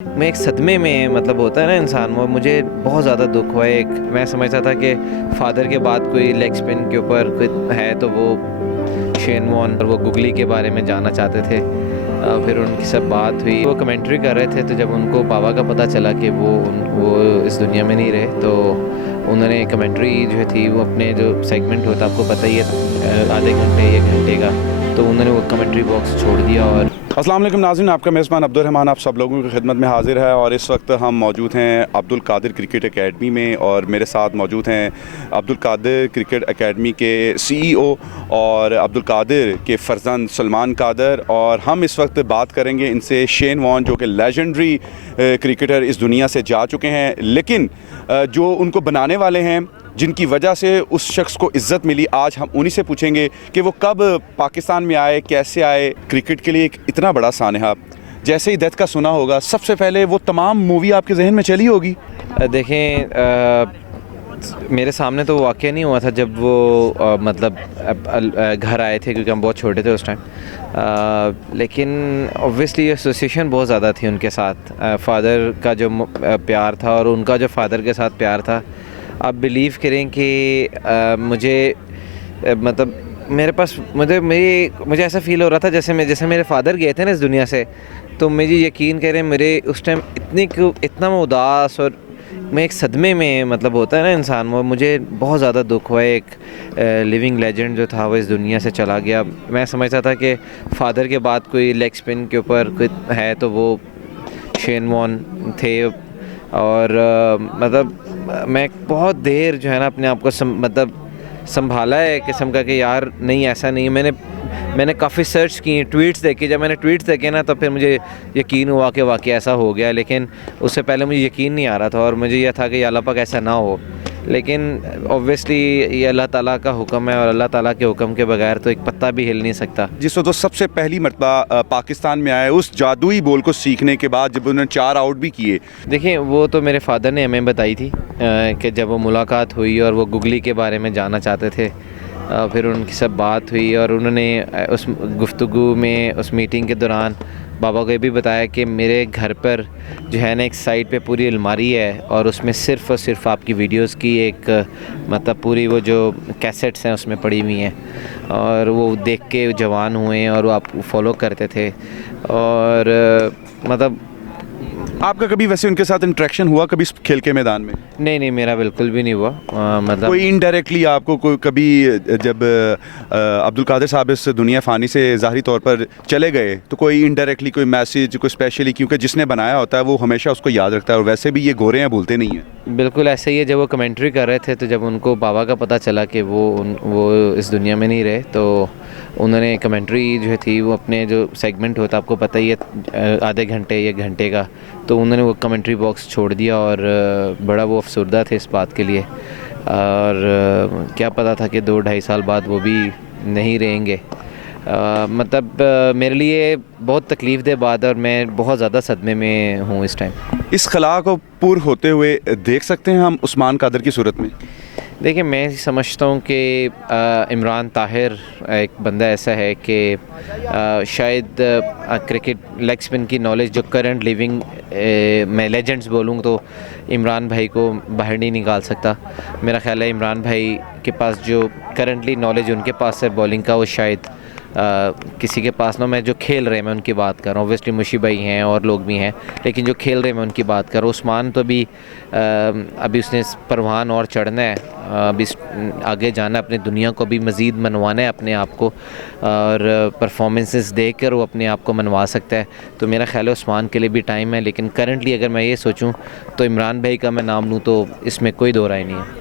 मैं एक सदमे में मतलब होता है ना इंसान वो मुझे बहुत ज़्यादा दुख हुआ। एक मैं समझता था कि फ़ादर के बाद कोई लेग स्पिन के ऊपर कोई है तो वो शेन वॉर्न और वो गुगली के बारे में जानना चाहते थे। फिर उनकी सब बात हुई, वो कमेंट्री कर रहे थे, तो जब उनको बाबा का पता चला कि वो इस दुनिया में नहीं रहे तो उन्होंने कमेंट्री जो थी वो अपने जो सेगमेंट होता आपको पता ही है आधे घंटे 1 घंटे का, तो उन्होंने वो कमेंट्री बॉक्स छोड़ दिया। और अस्सलाम वालेकुम नाज़रीन, आपका मेज़बान अब्दुल रहमान आप सब लोगों की खिदमत में हाजिर है। और इस वक्त हम मौजूद हैं अब्दुल कादिर क्रिकेट एकेडमी में और मेरे साथ मौजूद हैं अब्दुल कादिर क्रिकेट एकेडमी के CEO और अब्दुल कादिर के फ़र्जंद सलमान कादिर। और हम इस वक्त बात करेंगे इनसे शेन वॉर्न जो कि लेजेंडरी क्रिकेटर इस दुनिया से जा चुके हैं, लेकिन जो उनको बनाने वाले हैं जिनकी वजह से उस शख्स को इज़्ज़त मिली, आज हम उन्हीं से पूछेंगे कि वो कब पाकिस्तान में आए, कैसे आए। क्रिकेट के लिए एक इतना बड़ा सानहा, जैसे ही डेथ का सुना होगा सबसे पहले वो तमाम मूवी आपके जहन में चली होगी। देखें, मेरे सामने तो वाक़या नहीं हुआ था जब वो मतलब घर आए थे, क्योंकि हम बहुत छोटे थे उस टाइम। लेकिन ऑब्वियसली एसोसिएशन बहुत ज़्यादा थी उनके साथ, फ़ादर का जो प्यार था और उनका जो फ़ादर के साथ प्यार था। आप बिलीव करें कि मुझे मतलब मेरे पास मुझे ऐसा फ़ील हो रहा था जैसे मेरे फ़ादर गए थे ना इस दुनिया से, तो मुझे यकीन करें मेरे उस टाइम इतना मैं उदास और मैं एक सदमे में मतलब होता है ना इंसान वो मुझे बहुत ज़्यादा दुख हुआ। एक लिविंग लेजेंड जो था वो इस दुनिया से चला गया। मैं समझता था कि फ़ादर के बाद कोई लेग स्पिन के ऊपर कोई है तो वो शेन वॉर्न थे। और मतलब मैं बहुत देर जो है ना अपने आप को संभाला है किस्म का कि यार नहीं ऐसा नहीं। मैंने काफ़ी सर्च की, ट्वीट्स देखे। जब मैंने ट्वीट्स देखे ना तो फिर मुझे यकीन हुआ कि वाकई ऐसा हो गया, लेकिन उससे पहले मुझे यकीन नहीं आ रहा था और मुझे यह था कि अल्लाह पाक ऐसा ना हो। लेकिन ऑब्वियसली ये अल्लाह ताला का हुक्म है और अल्लाह ताला के हुक्म के बगैर तो एक पत्ता भी हिल नहीं सकता। जिस वक्त वो सबसे पहली मरतबा पाकिस्तान में आए, उस जादुई बॉल को सीखने के बाद जब उन्होंने 4 आउट भी किए। देखिए वो तो मेरे फ़ादर ने हमें बताई थी कि जब वो मुलाकात हुई और वो गुगली के बारे में जानना चाहते थे। फिर उनकी सब बात हुई और उन्होंने उस गुफ्तगू में, उस मीटिंग के दौरान बाबा को ये भी बताया कि मेरे घर पर जो है ना एक साइड पे पूरी अलमारी है और उसमें सिर्फ़ और सिर्फ आपकी वीडियोस की एक मतलब पूरी वो जो कैसेट्स हैं उसमें पड़ी हुई हैं और वो देख के जवान हुए और वो आप फॉलो करते थे। और मतलब आपका कभी वैसे उनके साथ इंटरेक्शन हुआ कभी इस खेल के मैदान में? नहीं, मेरा बिल्कुल भी नहीं हुआ। मतलब कोई इनडायरेक्टली आपको कोई कभी जब अब्दुल कादिर साहब इस दुनिया फ़ानी से ज़ाहिरी तौर पर चले गए तो कोई इनडायरेक्टली कोई मैसेज, कोई स्पेशली, क्योंकि जिसने बनाया होता है वो हमेशा उसको याद रखता है और वैसे भी ये गोरे हैं, भूलते नहीं हैं। बिल्कुल ऐसे ही है। जब वो कमेंट्री कर रहे थे तो जब उनको बाबा का पता चला कि वो इस दुनिया में नहीं रहे तो उन्होंने कमेंट्री जो थी वो अपने जो सेगमेंट होता आपको पता ही है आधे घंटे 1 घंटे का, तो उन्होंने वो कमेंट्री बॉक्स छोड़ दिया और बड़ा वो अफसरदा थे इस बात के लिए। और क्या पता था कि 2-2.5 साल बाद वो भी नहीं रहेंगे। मतलब मेरे लिए बहुत तकलीफ़ दे बात है और मैं बहुत ज़्यादा सदमे में हूँ इस टाइम। इस खला को पूर्ण होते हुए देख सकते हैं हम उस्मान कादिर की सूरत में। देखिए मैं समझता हूँ कि इमरान ताहिर एक बंदा ऐसा है कि शायद क्रिकेट लेग स्पिन की नॉलेज जो करंट लिविंग मैं लेजेंड्स बोलूँ तो इमरान भाई को बाहर नहीं निकाल सकता। मेरा ख़्याल है इमरान भाई के पास जो करंटली नॉलेज उनके पास है बॉलिंग का वो शायद किसी के पास ना। मैं जो खेल रहे हैं मैं उनकी बात कर रहा हूँ, ऑब्वियसली मुशी भाई हैं और लोग भी हैं, लेकिन जो खेल रहे हैं मैं उनकी बात कर रहा हूँ। उस्मान तो अभी उसने परवान और चढ़ना है, अभी आगे जाना है, अपने दुनिया को भी मज़ीद मनवाना है अपने आप को और परफॉर्मेंसेस देकर वो अपने आप को मनवा सकता है। तो मेरा ख्याल है उस्मान के लिए भी टाइम है, लेकिन करंटली अगर मैं ये सोचूं तो इमरान भाई का मैं नाम लूँ तो इसमें कोई दो राय नहीं है।